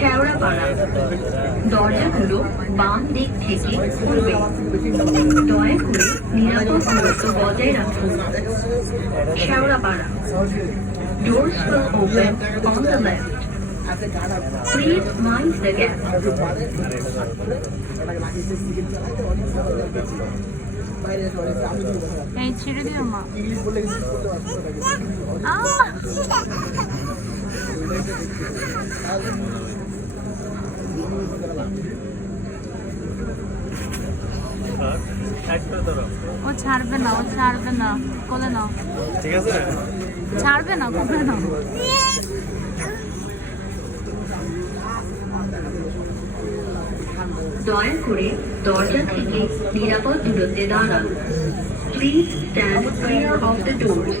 শেওড়াপাড়া, দরজাগুলো বাম দিক থেকে খুলবে। দয়া করে নিরাপদ দূরত্ব বজায় রাখুন। Shewrapara, doors will open on the left. Please mind the gap. এই ছেড়ে দিও মা। ও ছাড়বে না, ও ছাড়বে না, কোলে নাও। ঠিক আছে, ছাড়বে না, কোলে নাও। দয়া করে দরজা থেকে নিরাপদ দূরত্বে দাঁড়ান। Please stand clear of the doors.